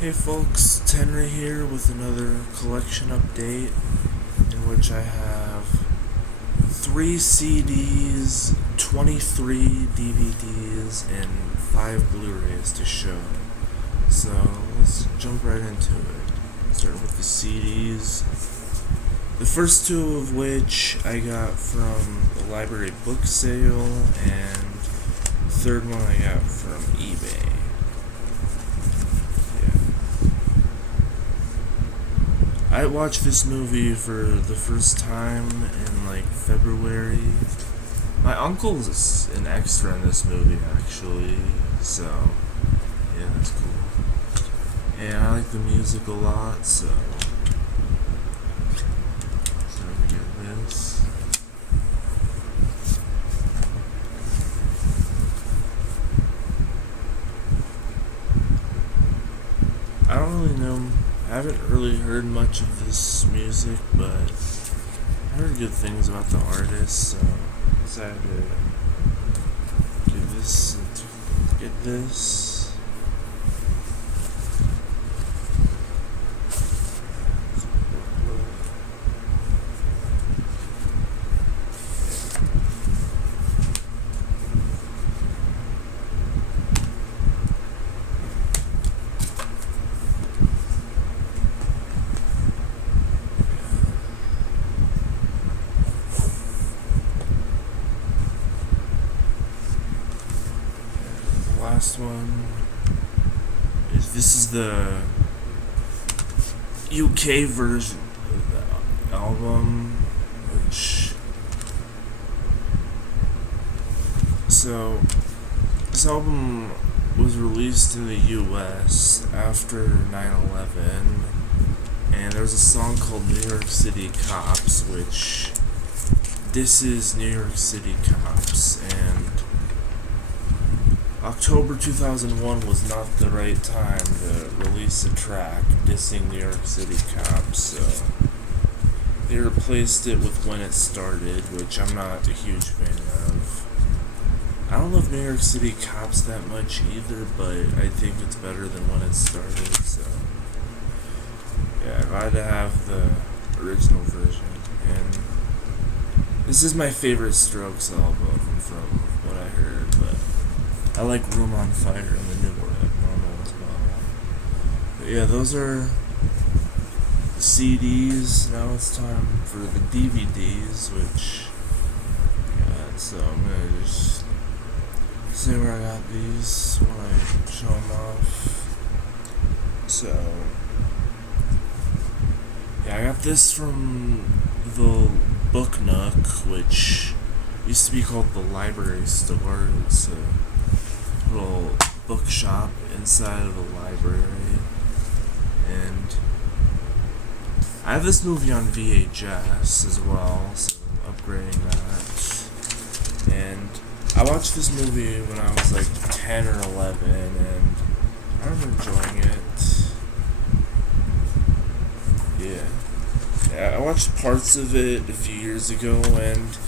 Hey folks, Tenry here with another collection update in which I have 3 CDs, 23 DVDs, and 5 Blu-rays to show. So let's jump right into it. Starting with the CDs. The first 2 of which I got from the library book sale, and the third one I got from eBay. I watched this movie for the first time in February. My uncle's an extra in this movie actually, so yeah, that's cool. And I like the music a lot, so we get this. I don't really know. I haven't really heard much of this music, but I heard good things about the artist, so I decided to get this. Last one this is the UK version of the album, so this album was released in the US after 9/11, and there was a song called New York City Cops, which this is New York City Cops, and October 2001 was not the right time to release a track dissing New York City Cops, so they replaced it with When It Started, which I'm not a huge fan of. I don't love New York City Cops that much either, but I think it's better than When It Started, so yeah, glad to have the original version. And this is my favorite Strokes album from what I heard, but I like Room on Fire and the new one normal as well. But yeah, those are the CDs. Now it's time for the DVDs, which I got. So I'm gonna just say where I got these when I show them off. So yeah, I got this from the Book Nook, which used to be called the Library Store. It's a little bookshop inside of the library, and I have this movie on VHS as well, so I'm upgrading that. And I watched this movie when I was 10 or 11, and I remember enjoying it. Yeah, I watched parts of it a few years ago, and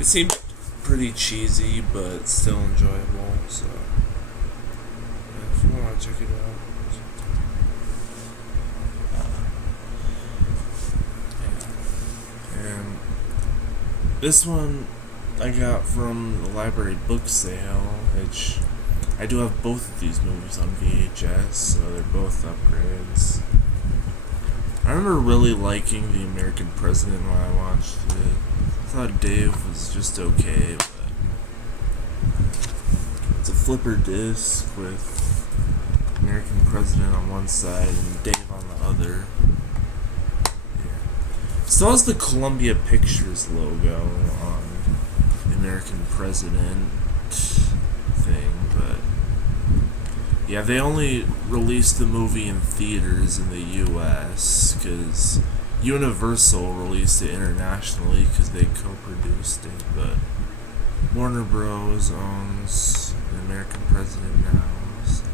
it seemed pretty cheesy, but still enjoyable, so if you want to check it out. Yeah. And this one I got from the library book sale, which I do have both of these movies on VHS, so they're both upgrades. I remember really liking The American President when I watched it. I thought Dave was just okay, but it's a flipper disc with American President on one side and Dave on the other. Yeah. Still has the Columbia Pictures logo on the American President thing, but yeah, they only released the movie in theaters in the US because Universal released it internationally because they co-produced it, but Warner Bros. Owns The American President now. So.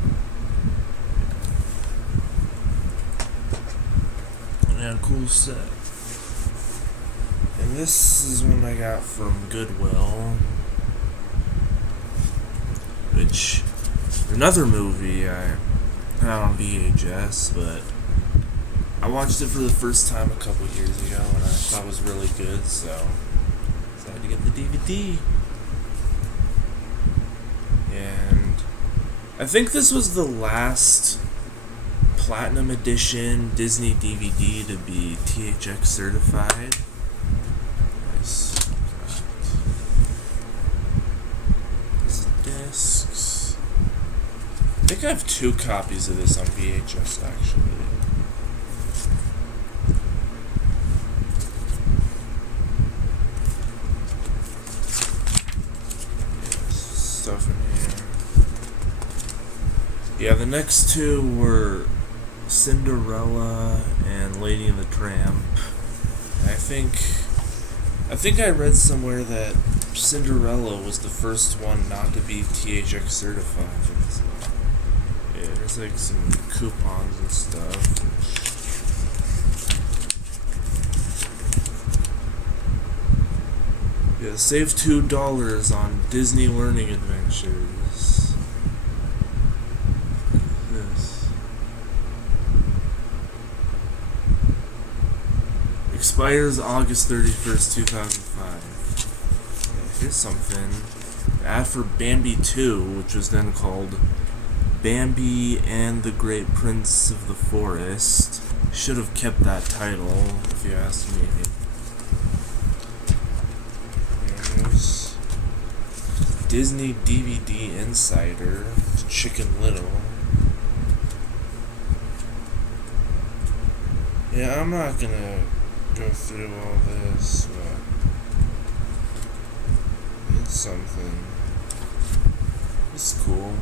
Yeah, cool set. And this is one I got from Goodwill, which another movie I out on VHS, but I watched it for the first time a couple years ago, and I thought it was really good, so decided to get the DVD. And I think this was the last Platinum Edition Disney DVD to be THX certified. Nice. These discs. I think I have 2 copies of this on VHS, actually. Stuff in here. Yeah, the next 2 were Cinderella and Lady and the Tramp. I think I read somewhere that Cinderella was the first one not to be THX certified. So, yeah, there's like some coupons and stuff. Yeah, save $2 on Disney Learning Adventures. Look at this. Expires August 31st, 2005. Yeah, here's something. Ad for Bambi 2, which was then called Bambi and the Great Prince of the Forest. Should have kept that title, if you ask me. There's Disney DVD Insider, Chicken Little. Yeah, I'm not gonna go through all this, but it's something. It's cool.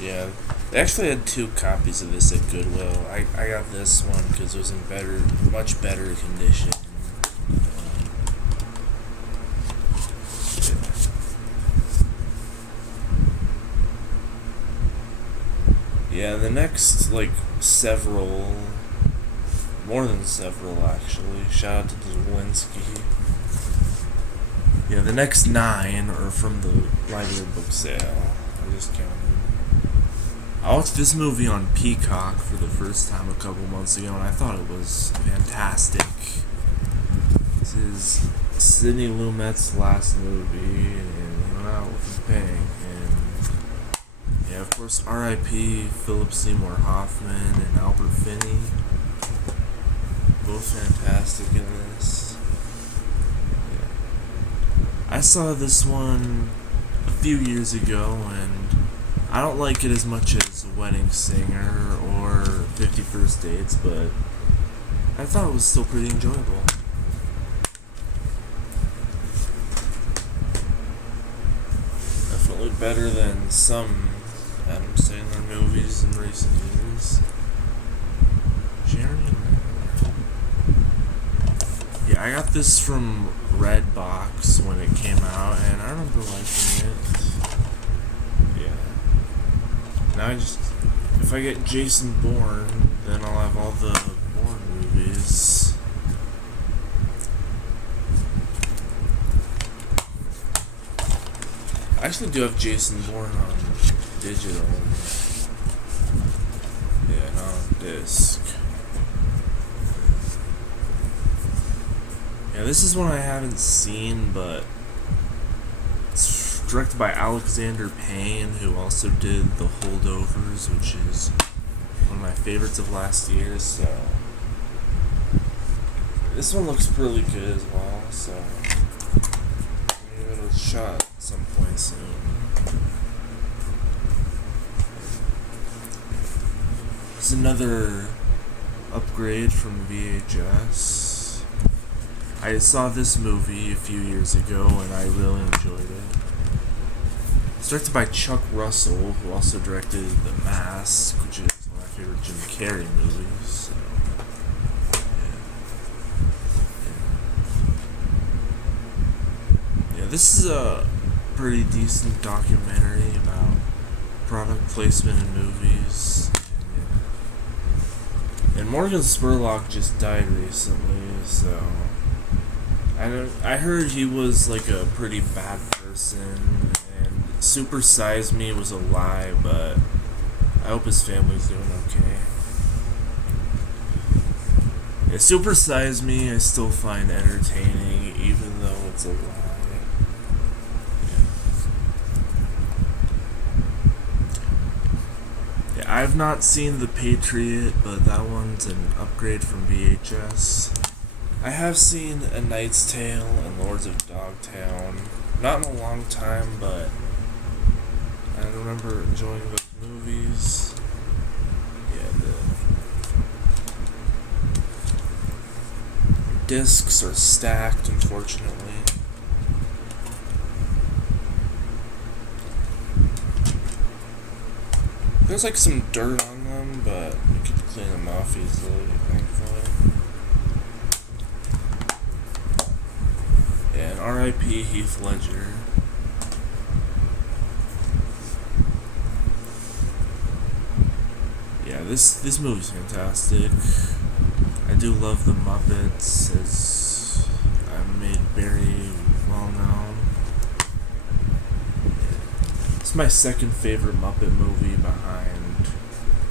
Yeah, they actually had 2 copies of this at Goodwill. I got this one because it was in much better condition. Yeah, the next, more than several, actually. Shout out to Zawinski. Yeah, the next 9 are from the library book sale. I just counted. I watched this movie on Peacock for the first time a couple months ago, and I thought it was fantastic. This is Sidney Lumet's last movie, and he went out with a bang. And yeah, of course, R.I.P. Philip Seymour Hoffman and Albert Finney. Both fantastic in this. Yeah. I saw this one a few years ago, and I don't like it as much as Wedding Singer or 50 First Dates, but I thought it was still pretty enjoyable. Definitely better than some Adam Sandler movies in recent years. Jeremy? Yeah, I got this from Redbox when it came out, and I remember liking it. Now if I get Jason Bourne, then I'll have all the Bourne movies. I actually do have Jason Bourne on digital. Yeah, not on disc. Yeah, this is one I haven't seen, but it's directed by Alexander Payne, who also did The Holdovers, which is one of my favorites of last year, so this one looks really good as well, so maybe it'll shot at some point soon. It's another upgrade from VHS. I saw this movie a few years ago, and I really enjoyed it. It's directed by Chuck Russell, who also directed The Mask, which is one of my favorite Jim Carrey movies. So, yeah, this is a pretty decent documentary about product placement in movies. And Morgan Spurlock just died recently, so I heard he was like a pretty bad person, and Super Size Me was a lie, but I hope his family's doing okay. Yeah, Super Size Me I still find entertaining, even though it's a lie. Yeah, I've not seen The Patriot, but that one's an upgrade from VHS. I have seen A Knight's Tale and Lords of Dogtown. Not in a long time, but I remember enjoying those movies. Yeah, the discs are stacked, unfortunately. There's like some dirt on them, but you could clean them off easily, thankfully. Yeah, and R.I.P. Heath Ledger. Yeah, this movie's fantastic. I do love the Muppets, as I'm made very well known. Yeah. It's my second favorite Muppet movie behind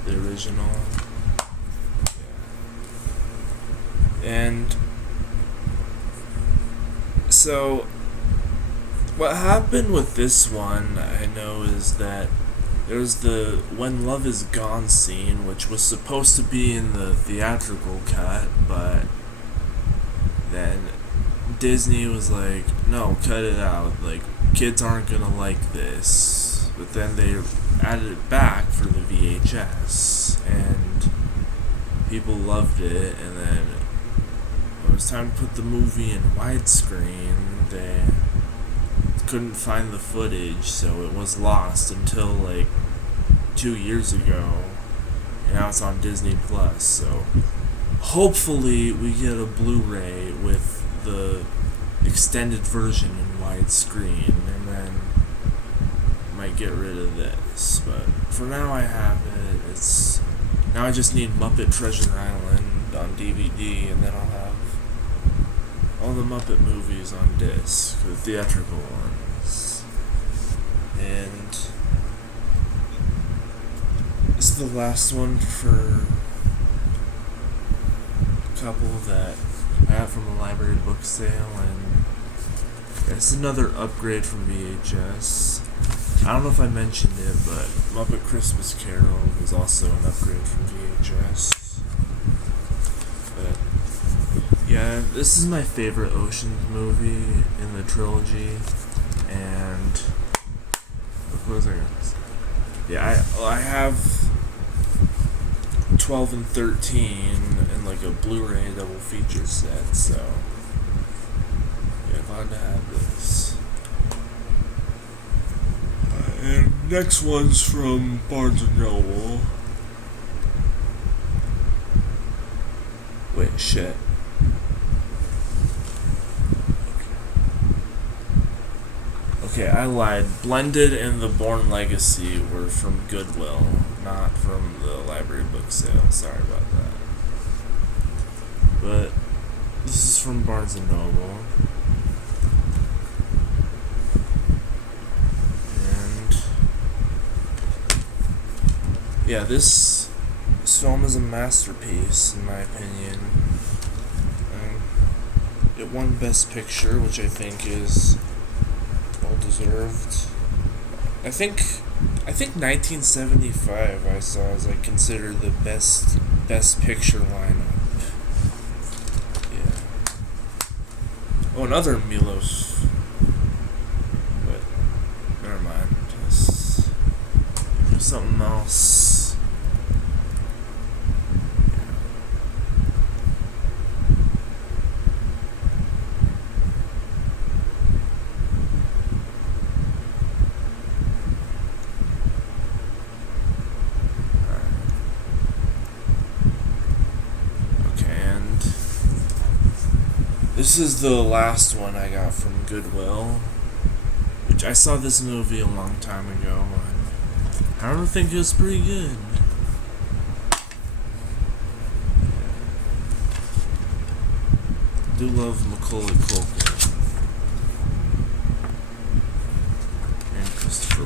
the original. Yeah. And so, what happened with this one, I know, is that there's the When Love Is Gone scene, which was supposed to be in the theatrical cut, but then Disney was like, no, cut it out, like, kids aren't gonna like this. But then they added it back for the VHS, and people loved it, and then when it was time to put the movie in widescreen, they couldn't find the footage, so it was lost until like 2 years ago, and now it's on Disney Plus. So hopefully we get a Blu-ray with the extended version in widescreen, and then might get rid of this. But for now I have it. It's now I just need Muppet Treasure Island on DVD, and then I'll have all the Muppet movies on disc, the theatrical ones. And this is the last one for a couple that I got from a library book sale, and it's another upgrade from VHS. I don't know if I mentioned it, but Muppet Christmas Carol was also an upgrade from VHS. Yeah, this is my favorite Ocean's movie in the trilogy, and what was I gonna say? Yeah, I have 12 and 13 and like a Blu-ray double feature set, so yeah, glad to have this. And next one's from Barnes & Noble. Wait, shit. Okay, I lied. Blended and the Bourne Legacy were from Goodwill, not from the library book sale. Sorry about that. But this is from Barnes & Noble. And yeah, this film is a masterpiece, in my opinion. It won Best Picture, which I think is well deserved. I think 1975 I saw as like considered the best picture lineup. Yeah. Oh, another Milos. But never mind. There's something else. This is the last one I got from Goodwill, which I saw this movie a long time ago, and I don't think it was pretty good. I do love Macaulay Culkin and Christopher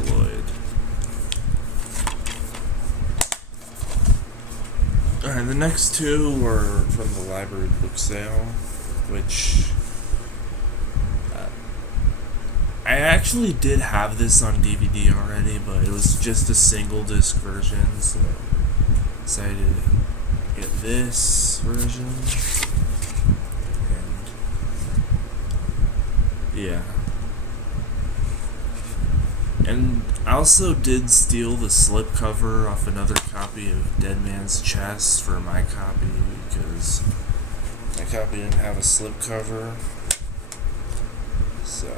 And the next two were from the library book sale, which I actually did have this on DVD already, but it was just a single disc version, so I decided to get this version. And yeah. And I also did steal the slipcover off another copy of Dead Man's Chest for my copy, because my copy didn't have a slipcover. So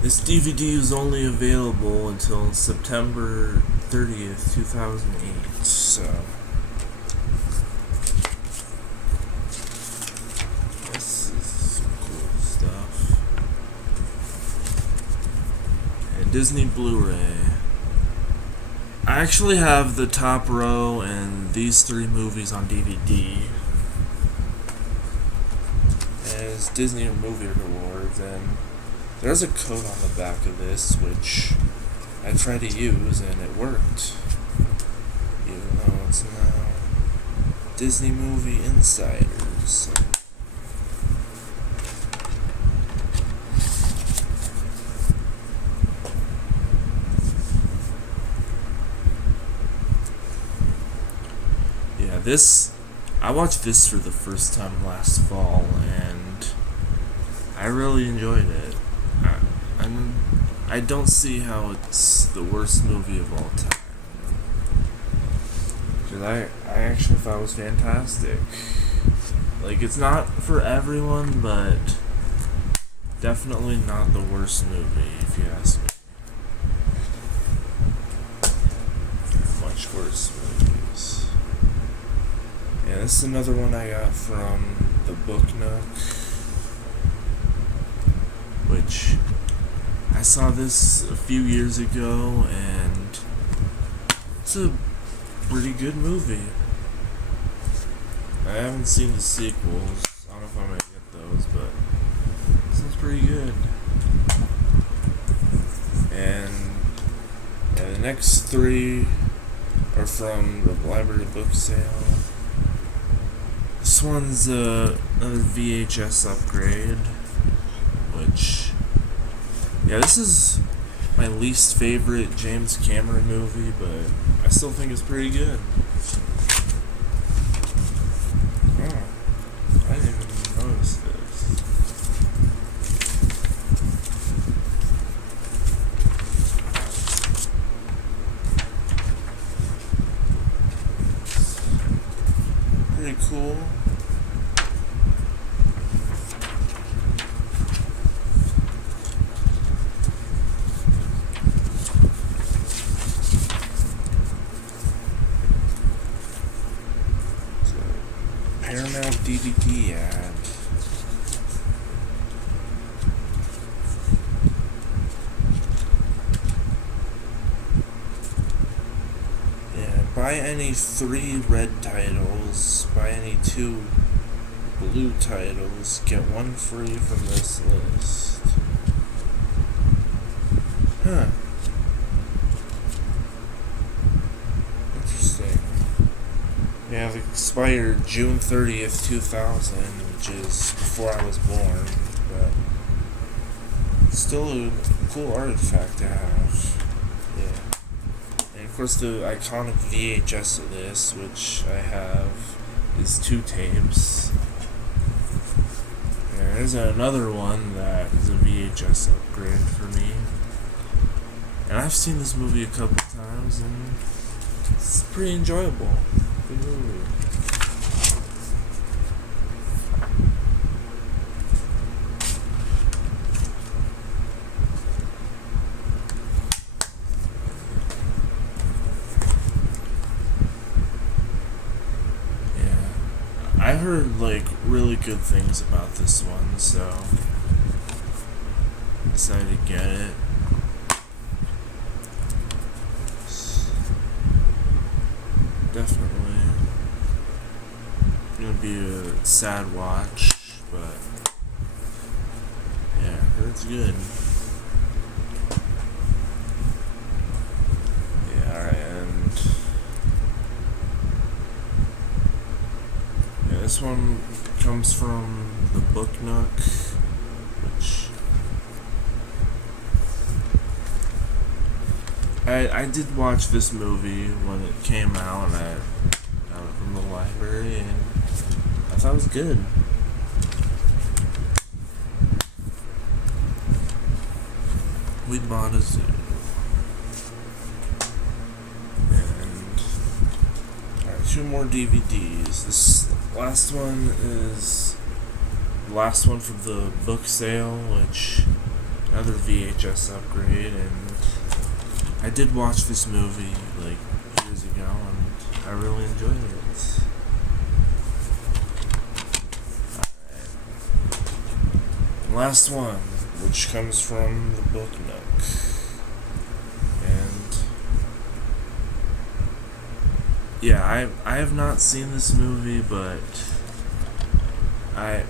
this DVD is only available until September 30th, 2008, so this is some cool stuff. And Disney Blu-ray. I actually have the top row and these three movies on DVD. And it's Disney Movie Rewards, and there's a code on the back of this, which I tried to use, and it worked. Even though it's now Disney Movie Insiders. Yeah, I watched this for the first time last fall, and I really enjoyed it. I don't see how it's the worst movie of all time. Because I actually thought it was fantastic. Like, it's not for everyone, but definitely not the worst movie, if you ask me. Much worse movies. Yeah, this is another one I got from the Book Nook, which I saw this a few years ago, and it's a pretty good movie. I haven't seen the sequels. I don't know if I might get those, but this one's pretty good. And yeah, the next three are from the library book sale. This one's another VHS upgrade, which, yeah, this is my least favorite James Cameron movie, but I still think it's pretty good. Oh, I didn't even notice this. Pretty cool. Paramount DVD ad. Yeah, buy any 3 red titles, buy any 2 blue titles, get 1 free from this list. Huh. Interesting. Yeah, it expired June 30th, 2000, which is before I was born, but it's still a cool artifact to have. Yeah. And of course the iconic VHS of this, which I have, is 2 tapes. And there's another one that is a VHS upgrade for me. And I've seen this movie a couple times, and it's pretty enjoyable. Good movie. Yeah, I heard like really good things about this one, so I decided to get it. Definitely gonna be a sad watch, but yeah, it's good. Yeah, alright, and yeah, this one comes from the Book Nook, which I did watch this movie when it came out, and I got it from the library, and I thought it was good. We bought a zoo. And alright, 2 more DVDs. This last one is the last one from the book sale, which another VHS upgrade, and I did watch this movie like years ago, and I really enjoyed it. Alright. Last one, which comes from the Book Nook. And yeah, I have not seen this movie, but I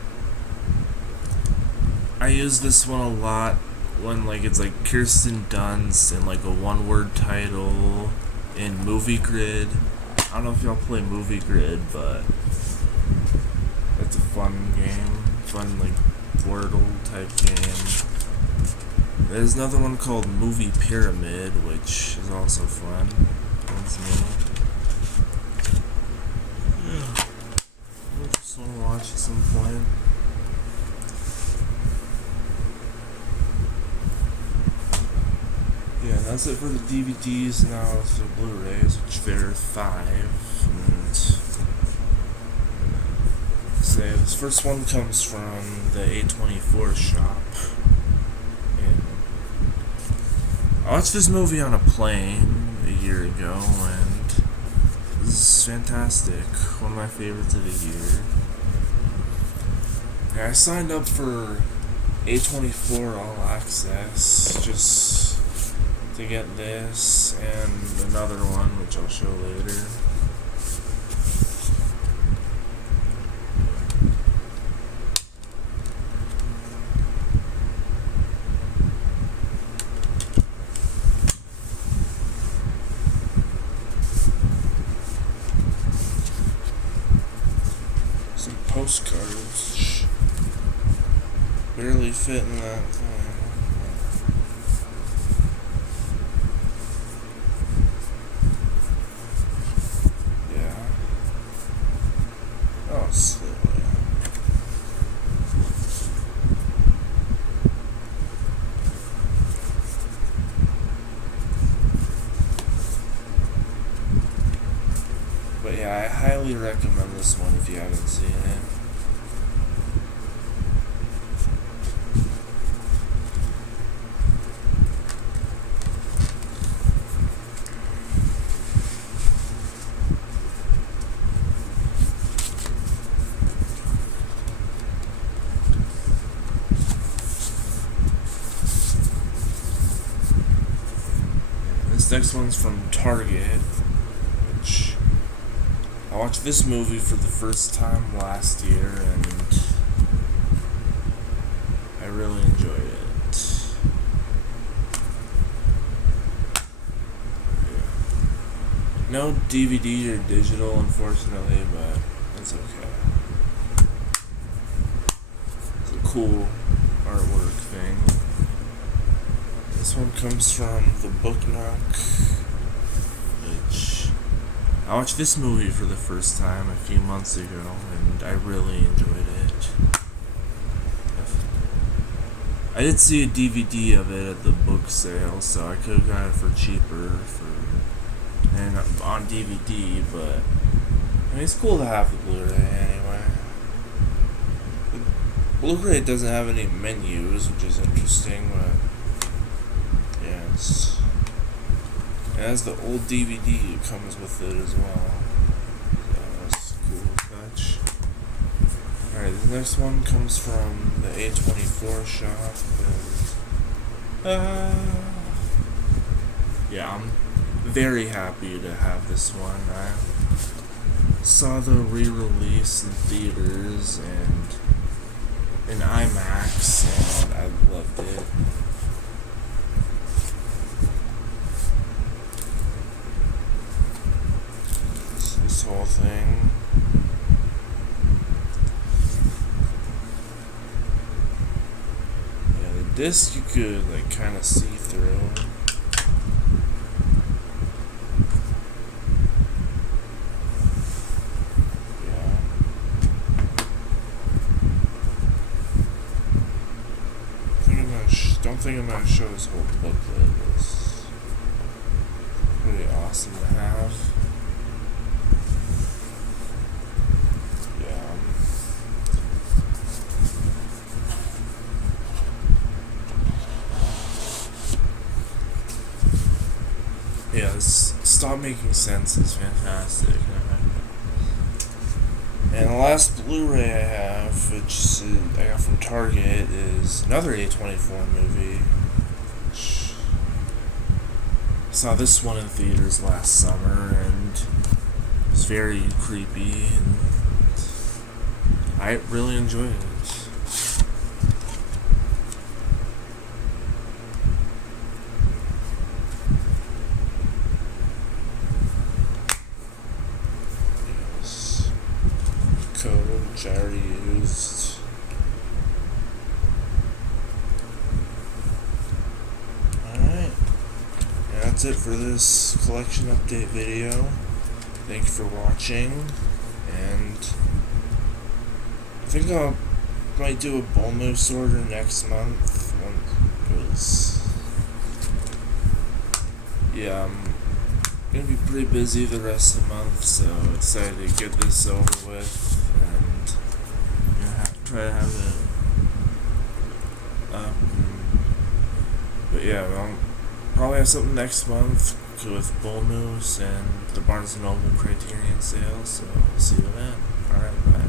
use this one a lot when like it's like Kirsten Dunst and like a one-word title in Movie Grid. I don't know if y'all play Movie Grid, but it's a fun game, fun like Wordle type game. There's another one called Movie Pyramid, which is also fun. That's new. Yeah. I just want to watch at some point. Yeah, that's it for the DVDs. Now it's the Blu-rays, which there are 5. And say this first one comes from the A24 shop. And I watched this movie on a plane a year ago, and this is fantastic. One of my favorites of the year. And I signed up for A24 All Access just to get this and another one, which I'll show later. Some postcards barely fit in that thing. But yeah, I highly recommend this one if you haven't seen it. This next one's from Target, which I watched this movie for the first time last year, and I really enjoyed it. Yeah. No DVD or digital, unfortunately, but that's okay. It's a cool artwork thing. This one comes from the Book Nook, which I watched this movie for the first time a few months ago, and I really enjoyed it. I did see a DVD of it at the book sale, so I could have got it for cheaper and on DVD, but I mean, it's cool to have the Blu-ray anyway. The Blu-ray doesn't have any menus, which is interesting, but yeah, it has the old DVD that comes with it as well. So that's a cool touch. Alright, the next one comes from the A24 shop. And, yeah, I'm very happy to have this one. saw the re-release in theaters and in IMAX, and I loved it. This whole thing. Yeah, the disc you could like kind of see through. Don't think I'm gonna show this whole booklet. It's pretty awesome to have. Yeah. Yeah, this Stop Making Sense is fantastic. And the last Blu-ray I have, which I got from Target, is another A24 movie. I saw this one in theaters last summer, and it was very creepy, and I really enjoyed it. Code, which I already used. Alright. Yeah, that's it for this collection update video. Thank you for watching. And I think I might do a Bull Moose order next month. Because yeah, I'm gonna be pretty busy the rest of the month, so excited to get this over with. Try to have it up. But yeah, I'll probably have something next month with Bull Moose and the Barnes & Noble Criterion sale, so see you then. Alright, bye.